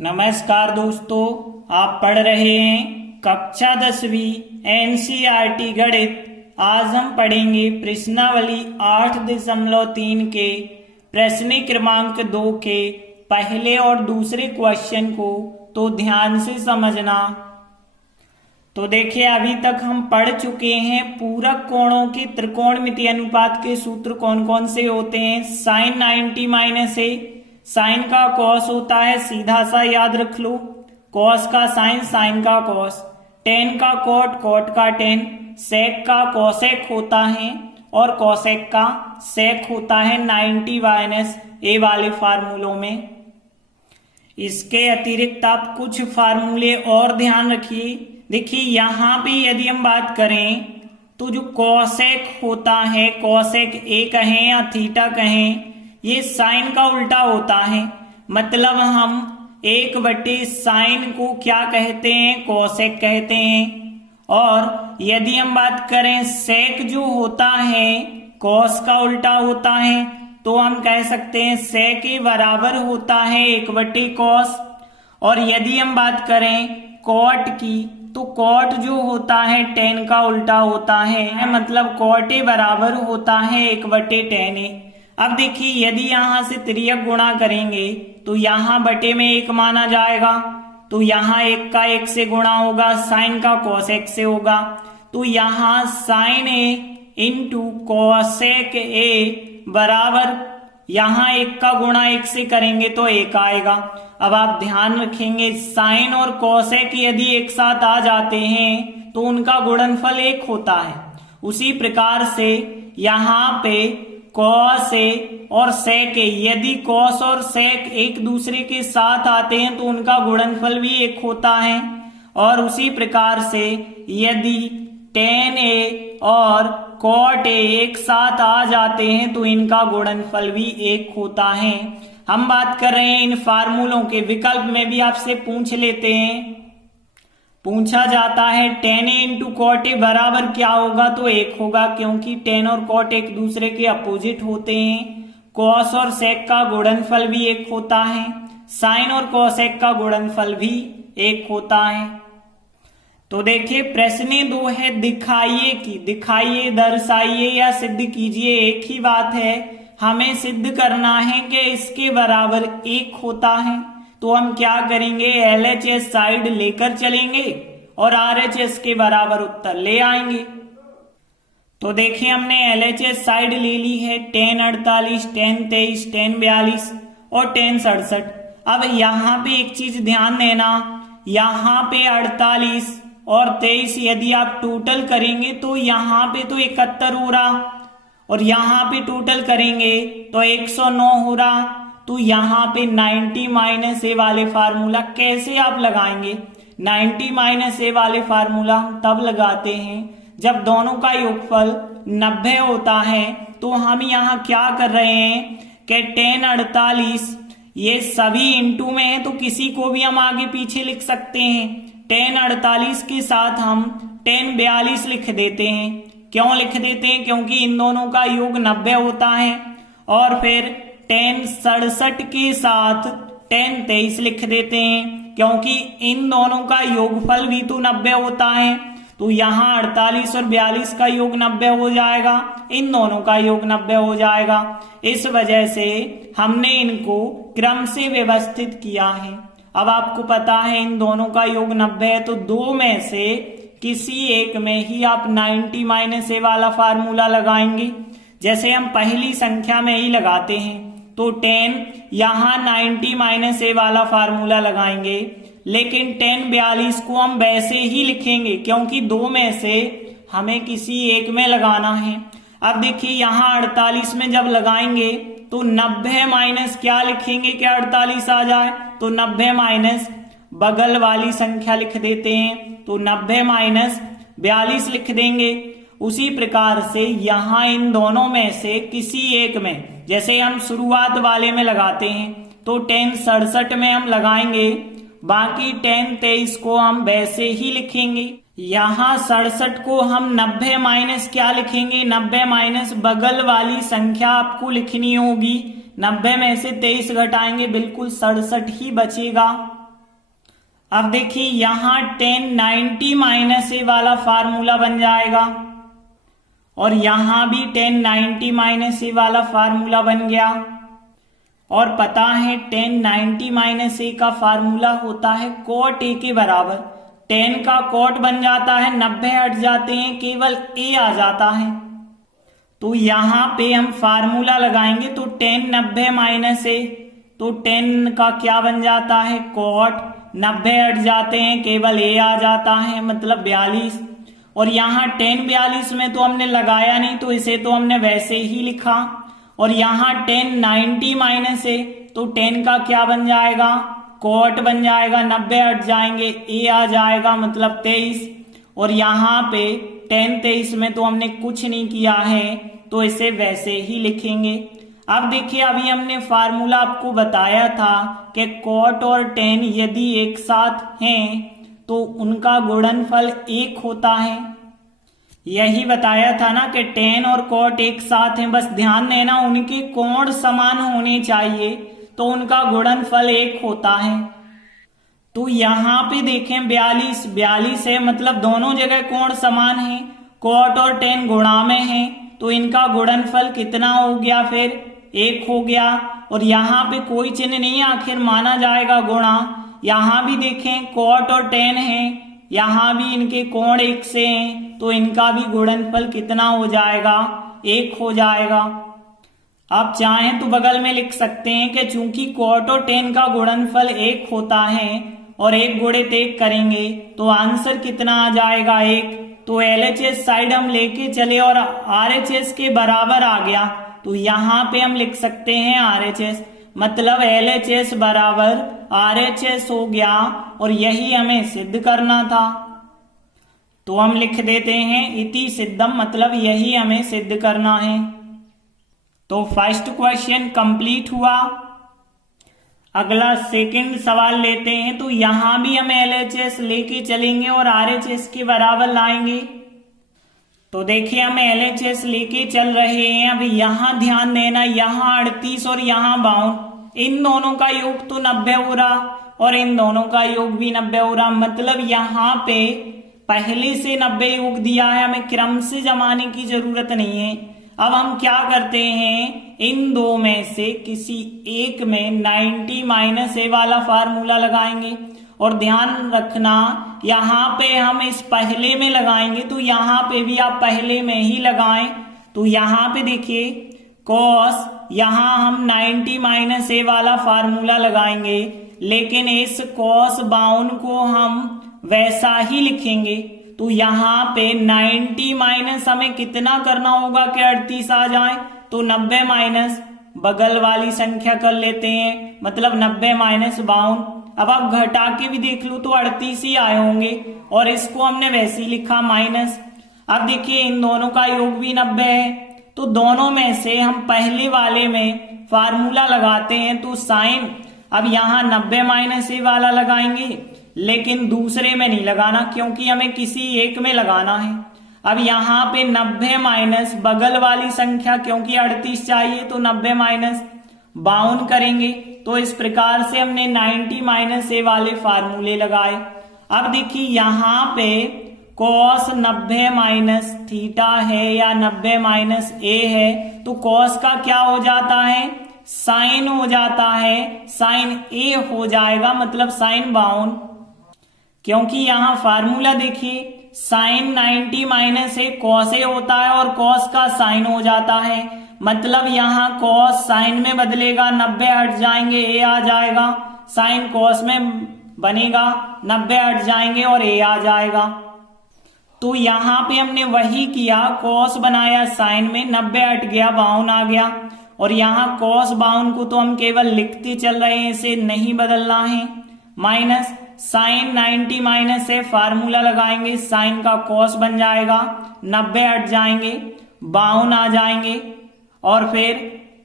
नमस्कार दोस्तों, आप पढ़ रहे हैं कक्षा 10वीं एनसीईआरटी गणित। आज हम पढ़ेंगे प्रश्नावली 8.3 के प्रश्न क्रमांक 2 के पहले और दूसरे क्वेश्चन को तो ध्यान से समझना। तो देखिए, अभी तक हम पढ़ चुके हैं पूरक कोणों के त्रिकोणमितीय अनुपात के सूत्र कौन कौन से होते हैं। साइन 90 माइनस ए, साइन का कॉस होता है, सीधा सा याद रख लो, कॉस का साइन, साइन का कॉस, टेन का कॉट, कॉट का टेन, सेक का कॉसेक होता है और कॉसेक का सेक होता है 90 माइनस ए वाले फार्मूलों में। इसके अतिरिक्त आप कुछ फार्मूले और ध्यान रखिए। देखिए, यहां पे यदि हम बात करें तो जो कॉसेक होता है, कॉसेक ए कहें या थीटा कहें, ये साइन का उल्टा होता है। मतलब हम 1/साइन को क्या कहते हैं, कॉसेक कहते हैं। और यदि हम बात करें सेक जो होता है कॉस का उल्टा होता है, तो हम कह सकते हैं सेक के बराबर होता है 1/कॉस। और यदि हम बात करें कॉट की, तो कॉट जो होता है टेन का उल्टा होता है। मतलब कॉट ए बराबर होता है 1/tan ए। अब देखिए, यदि यहां से तिर्यक गुणा करेंगे तो यहां बटे में 1 माना जाएगा, तो यहां 1 का 1 से गुणा होगा, साइन का कॉसेक से होगा, तो यहां sine A into cosec A बराबर, यहां 1 का गुणा 1 से करेंगे तो 1 आएगा। अब आप ध्यान रखेंगे, साइन और कॉसेक यदि एक साथ आ जाते हैं तो उनका गुणनफल 1 होता है। उसी प्रकार से यहां पे कॉस ए और सेक ए, यदि कॉस और सेक एक दूसरे के साथ आते हैं तो उनका गुणनफल भी 1 होता है। और उसी प्रकार से यदि टेन ए और कॉट ए एक साथ आ जाते हैं तो इनका गुणनफल भी 1 होता है। हम बात कर रहे हैं इन फार्मूलों के विकल्प में भी आपसे पूछ लेते हैं। पूछा जाता है tan A into cot A बराबर क्या होगा, तो 1 होगा, क्योंकि टेन और कॉट एक दूसरे के अपोजिट होते हैं। कॉस और सेक का गुणनफल भी 1 होता है, साइन और कॉसेक का गुणनफल भी 1 होता है। तो देखिए, प्रश्न 2 है दिखाइए की, दिखाइए, दर्शाइए या सिद्ध कीजिए, एक ही बात है। हमें सिद्ध करना है कि इसके बराबर 1 होता है, तो हम क्या करेंगे, LHS साइड लेकर चलेंगे और RHS के बराबर उत्तर ले आएंगे। तो देखिए, हमने LHS साइड ले ली है, 10 48, 10 23, 10 42 और 10 67। अब यहां पे एक चीज ध्यान देना, यहां पे 48 और 23 यदि आप टोटल करेंगे तो यहां पे तो 71 हो रहा, और यहां पे टोटल करेंगे तो 109 हो रहा। तो यहां पे 90 माइनस ए वाले फार्मूला कैसे आप लगाएंगे। 90 माइनस ए वाले फार्मूला हम तब लगाते हैं जब दोनों का योगफल 90 होता है। तो हम यहां क्या कर रहे हैं कि 10 48 ये सभी इंटू में है, तो किसी को भी हम आगे पीछे लिख सकते हैं। 10 48 के साथ हम 10 42 लिख देते हैं। क्यों लिख देते हैं, क्योंकि इन दोनों का योग 90 होता है। और फिर 10 67 के साथ 10 23 लिख देते हैं, क्योंकि इन दोनों का योगफल भी तो 90 होता है। तो यहाँ 48 और 42 का योग 90 हो जाएगा, इन दोनों का योग 90 हो जाएगा। इस वजह से हमने इनको क्रम से व्यवस्थित किया है। अब आपको पता है इन दोनों का योग 90 है, तो 2 में से किसी एक में ही आप 90 माइनस ए वाला फार्मूला लगाएंगे। जैसे हम पहली संख्या में ही लगाते हैं, तो 10 यहां 90 माइनस ए वाला फार्मूला लगाएंगे, लेकिन 10 42 को हम वैसे ही लिखेंगे, क्योंकि 2 में से हमें किसी एक में लगाना है। अब देखिए, यहां 48 में जब लगाएंगे तो 90 माइनस क्या लिखेंगे कि 48 आ जाए, तो 90 माइनस बगल वाली संख्या लिख देते हैं, तो 90 माइनस 42 लिख देंगे। उसी प्रकार से यहां इन दोनों में से किसी एक में, जैसे हम शुरुआत वाले में लगाते हैं, तो 10 67 में हम लगाएंगे, बाकी 10 23 को हम वैसे ही लिखेंगे। यहां 67 को हम 90 माइनस क्या लिखेंगे, 90 माइनस बगल वाली संख्या आपको लिखनी होगी। 90 में से 23 घटाएंगे, बिल्कुल 67 ही बचेगा। अब देखिए यहां tan 90 माइनस ए वाला फार्मूला बन जाएगा और यहां भी tan 90 माइनस ए वाला फार्मूला बन गया। और पता है tan 90 माइनस ए का फार्मूला होता है cot a के बराबर। tan का cot बन जाता है 90 हट जाते हैं, केवल a आ जाता है। तो यहां पे हम फार्मूला लगाएंगे तो tan 90 माइनस ए, तो tan का क्या बन जाता है cot, 90 हट जाते हैं, केवल a आ जाता है, मतलब 42। और यहाँ tan 42 में तो हमने लगाया नहीं, तो इसे तो हमने वैसे ही लिखा। और यहाँ tan 90 माइनस a, तो tan का क्या बन जाएगा cot बन जाएगा, 90 हट जाएंगे, a आ जाएगा, मतलब 23। और यहाँ पे tan 23 में तो हमने कुछ नहीं किया है, तो इसे वैसे ही लिखेंगे। अब देखिए अभी हमने फार्मूला आपको बताया था कि cot और tan यदि एक साथ हैं तो उनका गुणनफल 1 होता है। यही बताया था ना कि tan और cot एक साथ हैं, बस ध्यान देना उनके कोण समान होने चाहिए तो उनका गुणनफल 1 होता है। तो यहाँ पे देखें 42 है, मतलब दोनों जगह कोण समान है, cot और tan गुणा में है, तो इनका गुणनफल कितना हो गया, फिर 1 हो गया। और यहाँ पे कोई चिन्ह नहीं, आखिर माना जाएगा गुणा। यहाँ भी देखें cot और tan है, यहाँ भी इनके कोण 1 से हैं, तो इनका भी गुणनफल कितना हो जाएगा, 1 हो जाएगा। आप चाहें तो बगल में लिख सकते हैं कि चूंकि cot और tan का गुणनफल 1 होता है और 1 गुणित 1 करेंगे तो आंसर कितना आ जाएगा, 1। तो LHS साइड हम लेके चले और RHS के बराबर आ गया, तो यहाँ पे हम लिख सकते हैं RHS, मतलब LHS बराबर RHS हो गया। और यही हमें सिद्ध करना था, तो हम लिख देते हैं इति सिद्धम, मतलब यही हमें सिद्ध करना है। तो फर्स्ट क्वेश्चन कंप्लीट हुआ। अगला सेकंड सवाल लेते हैं। तो यहां भी हम LHS लेके चलेंगे और RHS के बराबर लाएंगे। तो देखिए हम LHS लेके चल रहे हैं। अभी यहां ध्यान देना, यहां 38 और यहां 52, इन दोनों का योग तो 90 हो रहा और इन दोनों का योग भी 90 हो रहा, मतलब यहाँ पे पहले से 90 योग दिया है, हमें क्रम से जमाने की जरूरत नहीं है। अब हम क्या करते हैं, इन दो में से किसी एक में 90 माइनस ए वाला फार्मूला लगाएंगे। और ध्यान रखना यहाँ पे हम इस पहले में लगाएंगे, तो यहाँ पे भी आप पहले में ही लगाएं। तो यहाँ पे देखिए cos, यहाँ हम 90 माइनस ए वाला फार्मूला लगाएंगे, लेकिन इस cos 52 को हम वैसा ही लिखेंगे। तो यहाँ पे 90 माइनस हमें कितना करना होगा कि 38 आ जाए, तो 90 माइनस बगल वाली संख्या कर लेते हैं, मतलब 90 माइनस 52। अब आप घटा के भी देख लो तो 38 ही आए होंगे और इसको हमने वैसे ही लिखा माइनस। अब देखिए इन दोनों का योग भी 90 है, तो दोनों में से हम पहले वाले में फार्मूला लगाते हैं। तो साइन, अब यहाँ 90 माइनस ए वाला लगाएंगे, लेकिन दूसरे में नहीं लगाना क्योंकि हमें किसी एक में लगाना है। अब यहाँ पे 90 माइनस बगल वाली संख्या, क्योंकि 38 चाहिए तो 90 माइनस 52 करेंगे। तो इस प्रकार से हमने 90 माइनस ए वाले फार्मूले लगाए। अब देखिए यहाँ पे cos 90 माइनस थीटा है या 90 माइनस ए है, तो cos का क्या हो जाता है, साइन हो जाता है, साइन ए हो जाएगा, मतलब साइन 52। क्योंकि यहाँ फार्मूला देखिए साइन 90 माइनस ए cos ए होता है और cos का साइन हो जाता है, मतलब यहाँ cos साइन में बदलेगा, 90 हट जाएंगे, ए आ जाएगा, साइन cos में बनेगा, 90 हट जाएंगे और ए आ जाएगा। तो यहाँ पे हमने वही किया, cos बनाया साइन में, 90 हट गया, 52 आ गया। और यहाँ cos 52 को तो हम केवल लिखते चल रहे हैं, इसे नहीं बदलना है। माइनस साइन 90 माइनस है, फार्मूला लगाएंगे, साइन का cos बन जाएगा, 90 हट जाएंगे, 52 आ जाएंगे। और फिर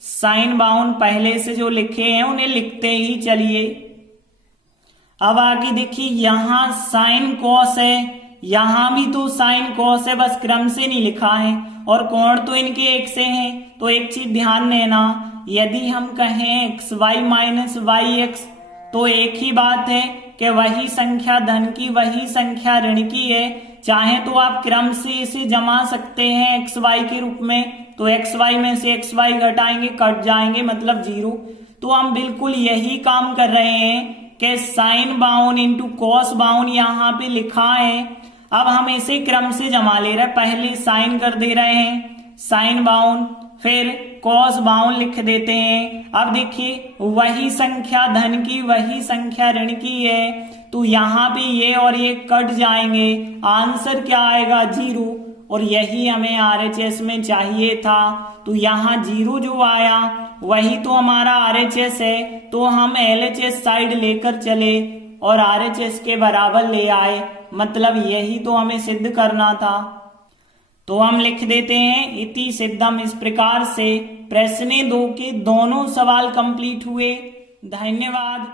साइन 52 पहले से जो लिखे हैं उन्हें लिखते ही चलिए। अब आगे देखिए यहाँ साइन cos है, यहाँ भी तो साइन cos है, बस क्रम से नहीं लिखा है और कोण तो इनके एक से हैं। तो एक चीज ध्यान देना, यदि हम कहें xy माइनस y x, तो एक ही बात है कि वही संख्या धन की वही संख्या ऋण की है। चाहे तो आप क्रम से इसे जमा सकते हैं एक्स वाई के रूप में, तो एक्स वाई में से एक्स वाई घटाएंगे, कट जाएंगे, मतलब 0। तो हम बिल्कुल यही काम कर रहे हैं कि sine bound into cos bound यहाँ पे लिखा है। अब हम इसे क्रम से जमा ले रहे हैं, पहले साइन कर दे रहे हैं, साइन बाउंड, फिर कॉस बाउंड लिख देते हैं। अब देखिए वही संख्या धन की वही संख्या ऋण की है, तो यहाँ पे ये और ये कट जाएंगे, आंसर क्या आएगा 0। और यही हमें आरएचएस में चाहिए था, तो यहाँ 0 जो आया वही तो हमारा आरएचएस है। तो हम एलएचएस साइड लेकर चले और आरएचएस के बराबर ले आए, मतलब यही तो हमें सिद्ध करना था। तो हम लिख देते हैं इति सिद्धम। इस प्रकार से प्रश्न 2 के दोनों सवाल कंप्लीट हुए। धन्यवाद।